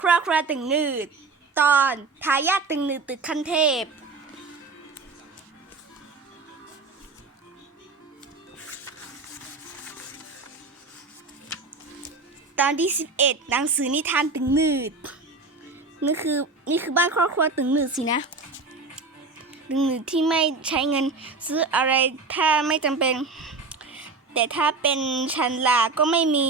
คราคราตึงหนืด ตอนทายาทตึงหนืดตึกขั้นเทพ ตอนที่ 11 หนังสือนิทานตึงหนืด นี่คือนี่คือบ้านครอบครัวตึงหนืดสินะ ตึงหนืดที่ไม่ใช้เงินซื้ออะไรถ้าไม่จำเป็น แต่ถ้าเป็นฉันล่ะก็ไม่มี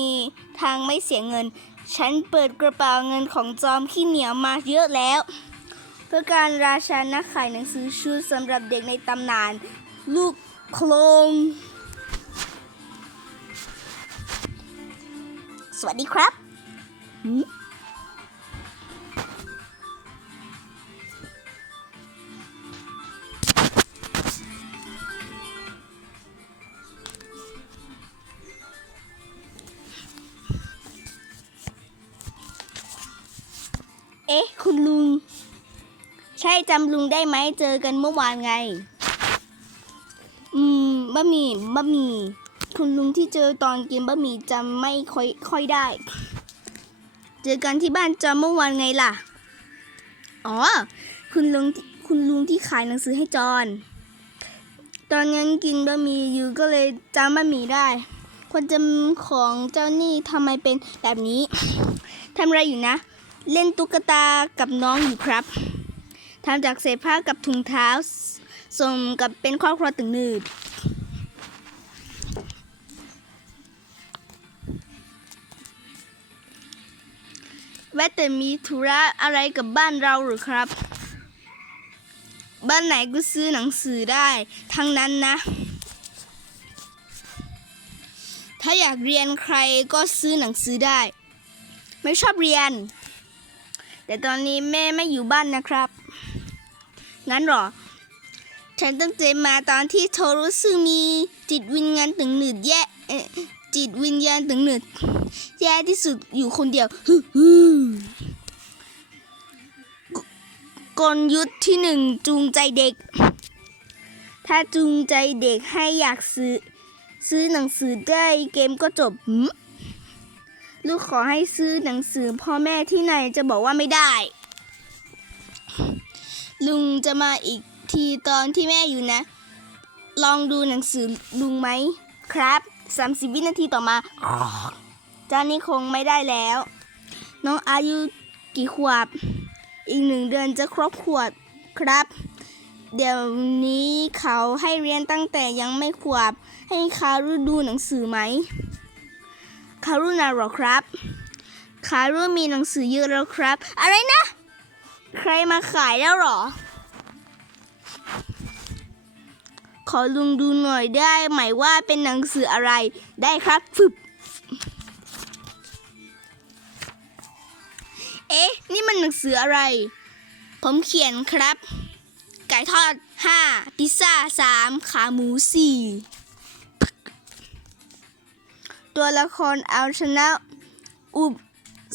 ทางไม่เสียเงิน ฉันเปิดกระเป๋าเงินของจอมขี้เหนียวมาเยอะแล้ว เพื่อการราชานักขายหนังสือชุดสำหรับเด็กในตำนาน ลูกโคลงสวัสดีครับ จำลุงได้ไหมเจอกันเมื่อวานไง อืมบะหมี่บะหมี่คุณลุงที่เจอตอนกินบะหมี่จำไม่ค่อยค่อยได้ เจอกันที่บ้านจำเมื่อวานไงล่ะ อ๋อ คุณลุงคุณลุงที่ขายหนังสือให้จอนตอนนั้นกินบะหมี่อยู่ก็เลยจำบะหมี่ได้คนจำของเจ้านี่ทำไมเป็นแบบนี้ทำอะไรอยู่นะ เล่นตุ๊กตากับน้องอยู่ครับ ทำจากเศษผ้ากับถุงเท้าสมกับเป็นครอบครัวตึงหนืดแว่แต่มีธุระอะไรกับบ้านเราหรือครับ บ้านไหนก็ซื้อหนังสือได้ทั้งนั้นนะ ถ้าอยากเรียนใครก็ซื้อหนังสือได้ ไม่ชอบเรียน แต่ตอนนี้แม่ไม่อยู่บ้านนะครับ งั้นเหรอ ฉันตั้งใจมาตอนที่โทรู้สึกมีจิตวิญญาณตึงหนืดแย่จิตวิญญาณตึงหนืดแย่ที่สุดอยู่คนเดียวฮึ่มกลยุทธ์ที่หนึ่งจูงใจเด็ก ถ้าจูงใจเด็กให้อยากซื้อ ซื้อหนังสือได้เกมก็จบลูกขอให้ซื้อหนังสือพ่อแม่ที่ไหนจะบอกว่าไม่ได้ ลุงจะมาอีกทีตอนที่แม่อยู่นะ ลองดูหนังสือลุงไหมครับ30วินาทีต่อมาจ้านี่คงไม่ได้แล้ว น้องอายุกี่ขวบ อีกหนึ่งเดือนจะครบขวบครับ เดี๋ยวนี้เขาให้เรียนตั้งแต่ยังไม่ขวบ ให้คารุดูหนังสือไหมคารุน่ะหรอครับ คารุมีหนังสือเยอะแล้วครับ อะไรนะ ใครมาขายแล้วหรอ ขอลุงดูหน่อยได้ไหมว่าเป็นหนังสืออะไรได้ครับฟึบเอ๊ะ นี่มันหนังสืออะไร ผมเขียนครับ ไก่ทอด5พิซซ่า3ขาหมู4ตัวละครเอาชนะอุบ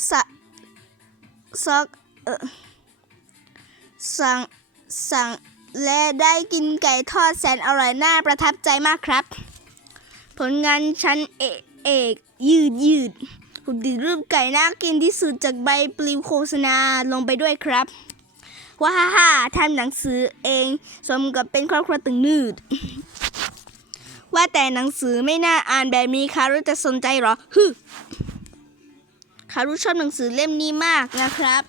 สะซอกเออ สั่งสั่งและได้กินไก่ทอดแสนอร่อยน่าประทับใจมากครับ ผลงานชั้นเอกเอกยืดยืดผมติดรูปไก่น่ากินที่สุดจากใบปลิวโฆษณาลงไปด้วยครับว้าฮ่าฮ่าทำหนังสือเองสมกับเป็นครอบครัวตึงนืด ว่าแต่หนังสือไม่น่าอ่านแบบนี้คารุจะสนใจหรอฮึคารุชอบหนังสือเล่มนี้มากนะครับ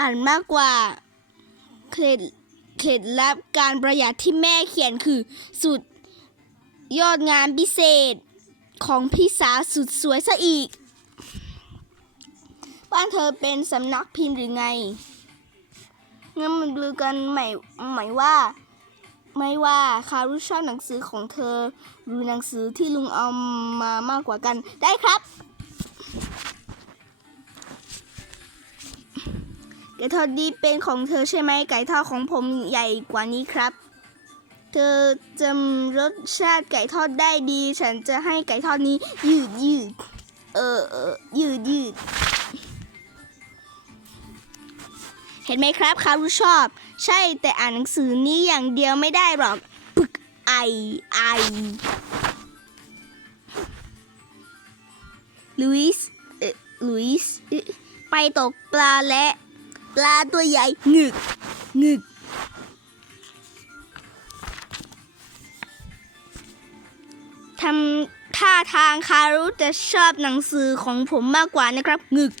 อ่านมากกว่าเคล็ดเคล็ดลับการประหยัดที่แม่เขียนคือสุดยอดงานพิเศษของพี่สาวสุดสวยซะอีก บ้านเธอเป็นสำนักพิมพ์หรือไงงั้นมาดูกันใหม่หมายว่า ไม่ว่าคารุชอบหนังสือของเธอหรือหนังสือที่ลุงเอามามากกว่ากันได้ครับ ก่ทอดนี้เป็นของเธอใช่ไหมไก่ทอดของผมใหญ่กว่านี้ครับ เธอจำรสชาติไก่ทอดได้ดี ฉันจะให้ไก่ทอดนี้ยืดยืดเออเออยืดยืดเห็นไหมครับคารุชอบ ใช่แต่อ่านหนังสือนี้อย่างเดียวไม่ได้หรอกปึกไอไอลุยส์เออลุยส์ไปตกปลาและ ปลาตัวใหญ่งึกงึก ทำท่าทางคารุจะชอบหนังสือของผมมากกว่านะครับงึก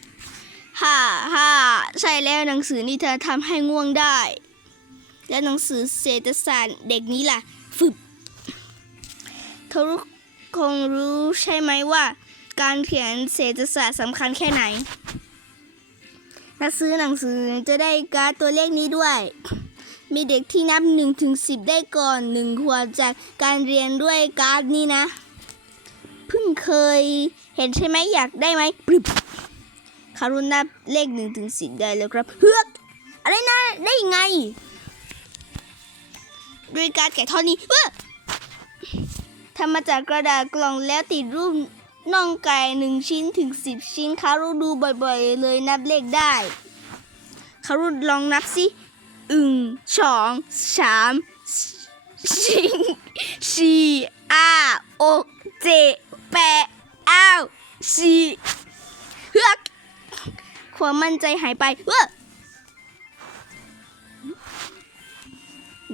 ฮ่าฮ่าใช่แล้วหนังสือนี่เธอทำให้ง่วงได้ แล้วหนังสือเศรษฐศาสตร์เด็กนี้ล่ะฟึบเธอรู้คงรู้ใช่ไหมว่า การเขียนเศรษฐศาสตร์สำคัญแค่ไหน ถ้าซื้อหนังสือจะได้การ์ดตัวเลขนี้ด้วย มีเด็กที่นับ1ถึง10 ได้ก่อนหนึ่งขวบจากการเรียนด้วยการ์ดนี้นะ เพิ่งเคยเห็นใช่ไหมอยากได้ไหมปรึบคารุณนับเลข1ถึง10 ได้แล้วครับเฮือกอะไรนะได้ยังไงด้วยการแกะท่อนนี้เออทำมาจากกระดาษกล่องแล้วติดรูป น่องไก่หนึ่งชิ้นถึงสิบชิ้นคารุดูบ่อยๆ เลยนับเลขได้คารุลองนับสิอึ่งสองสามสี่สี่อ้าอกเจ็ดแปดอ้าวสี่เฮือกความมั่นใจหายไปเอ้อ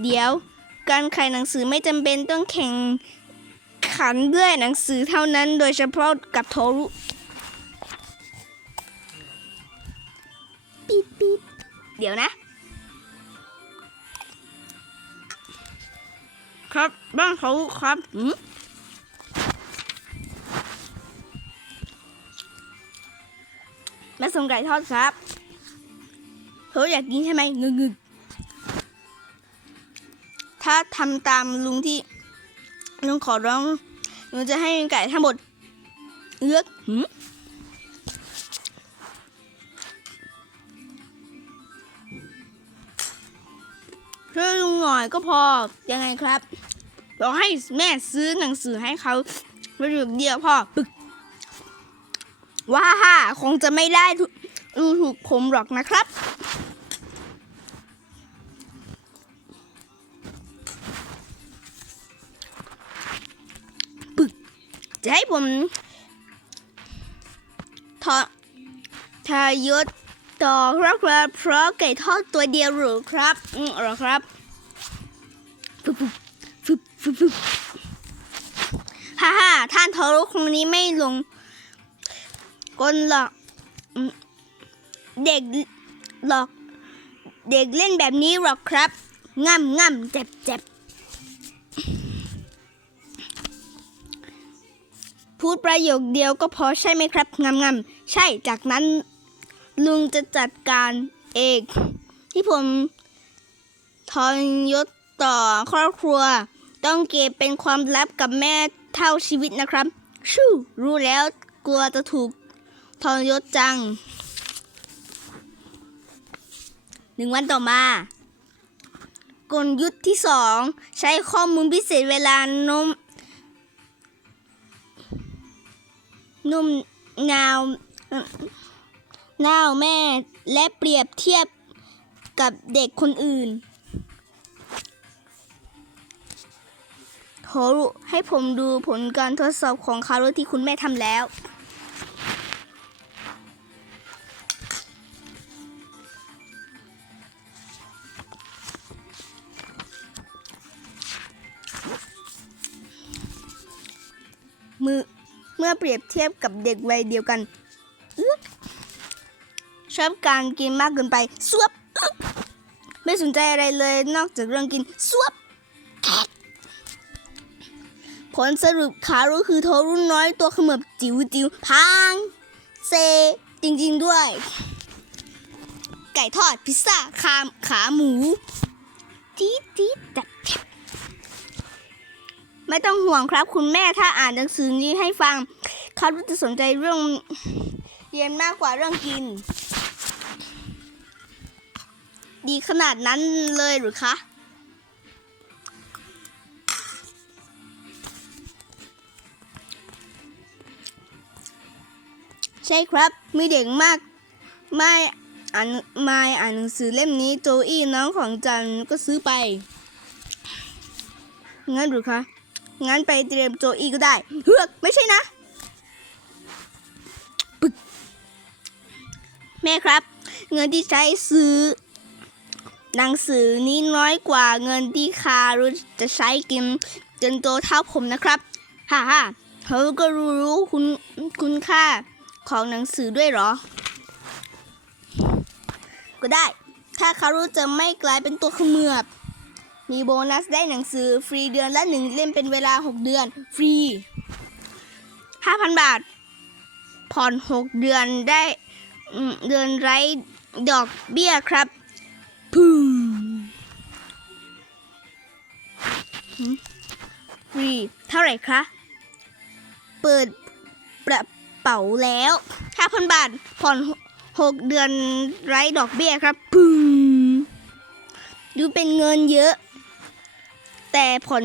เดี๋ยว การขายหนังสือไม่จำเป็นต้องแข่ง ขันด้วยหนังสือเท่านั้นโดยเฉพาะกับโทรุปี๊ดปี๊ดเดี๋ยวนะ ครับบ้านเขาครับหืมมาส่งไก่ทอดครับเธออยากกินใช่ไหมงึงึกถ้าทำตามลุงที่ลุงขอร้อง หนูจะให้ไก่ทั้งหมดเลือกหืมช่วยลุงหน่อยก็พอยังไงครับเราให้แม่ซื้อหนังสือให้เขาไม่หยุดเดียวพ่อปึกว่าคงจะไม่ได้ถูกดูถูกผมหรอกนะครับ จะให้ผมทอทายศต่อครับครับเพราะไก่ทอดตัวเดียวหรือครับอืมเหรอครับฟึบฟึบฟึบฟึบฮ่าฮ่าท่านทอรุคงนี้ไม่ลงกลหรอกเด็กหรอก เด็กเล่นแบบนี้หรอกครับง่ำง่ำเจ็บเจ็บ ดประโยคเดียวก็พอใช่ไหมครับงามงามๆใช่จากนั้นลุงจะจัดการเองที่ผมทรยศต่อครอบครัว ต้องเก็บเป็นความลับกับแม่เท่าชีวิตนะครับ ชู้รู้แล้วกลัวจะถูกทรยศจัง หนึ่งวันต่อมา กลยุทธ์ที่สองใช้ข้อมูลพิเศษเวลานม นุ่มนาวนาวแม่และเปรียบเทียบกับเด็กคนอื่นโทรุให้ผมดูผลการทดสอบของคารุที่คุณแม่ทำแล้วมือ เมื่อเปรียบเทียบกับเด็กวัยเดียวกันชอบการกินมากเกินไปสวบไม่สนใจอะไรเลยนอกจากเรื่องกินสวบผลสรุปขารู้คือโทรุ่นน้อยตัวขมือบจิ๋วจิ๋วพัง เซ จริง ๆ ด้วย ไก่ทอดพิซซ่าคามขาหมูจี๊ดจี๊ดจัด ไม่ต้องห่วงครับ คุณแม่ถ้าอ่านหนังสือนี้ให้ฟัง เขาจะสนใจเรื่องเรียนมากกว่าเรื่องกิน ดีขนาดนั้นเลยหรือคะใช่ครับมีเด็กมากไม่อ่านมาอ่านหนังสือเล่มนี้โจอี้น้องของจันก็ซื้อไปงั้นหรือคะ งั้นไปเตรียมโจอีก็ได้เฮือกไม่ใช่นะแม่ครับ เงินที่ใช้ซื้อ หนังสือนี้น้อยกว่าเงินที่คารุจะใช้กินจนโตเท่าผมนะครับฮ่าฮ่าเขาก็รู้รู้คุณคุณค่าของหนังสือด้วยหรอ ก็ได้ ถ้าคารุจะไม่กลายเป็นตัวขมือบ มีโบนัสได้หนังสือฟรีเดือนละหนึ่งเล่มเป็นเวลา 6 เดือน ฟรี 5,000 บาท ผ่อน 6 เดือนได้เดือนไร้ดอกเบี้ยครับพืมฟรี เท่าไหร่คะ เปิดกระเป๋าแล้ว 5,000 บาท ผ่อน 6 เดือนไร้ดอกเบี้ยครับพึมดูเป็นเงินเยอะ แต่ผ่อน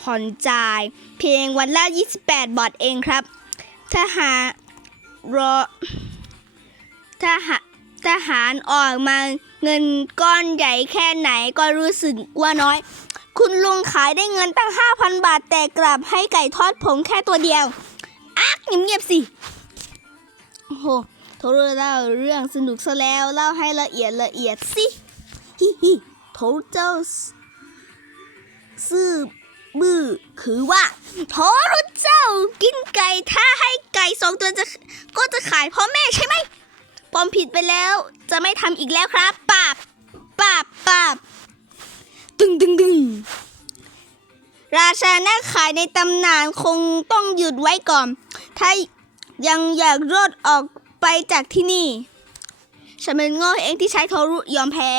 ผ่อนจ่ายเพียงวันละ 28 บาทเองครับ ถ้าหารอถ้าหาทหารออกมาเงินก้อนใหญ่แค่ไหนก็รู้สึกว่าน้อย คุณลุงขายได้เงินตั้ง 5,000 บาทแต่กลับให้ไก่ทอดผมแค่ตัวเดียว อักเงียบๆสิโอ้โหโทรเล่าเรื่องสนุกซะแล้ว เล่าให้ละเอียดละเอียดสิฮิฮิโทรเจ้า ซื่อบื้อคือว่าโทรเจ้ากินไก่ถ้าให้ไก่สองตัวจะก็จะขายพ่อแม่ใช่ไหมปอมผิดไปแล้วจะไม่ทำอีกแล้วครับปาบปาบปาบตึงตึงตึงราชาหนักขายในตำนานคงต้องหยุดไว้ก่อน ถ้ายังอยากรอดออกไปจากที่นี่ ฉันเป็นโง่เองที่ใช้โทรุยอมแพ้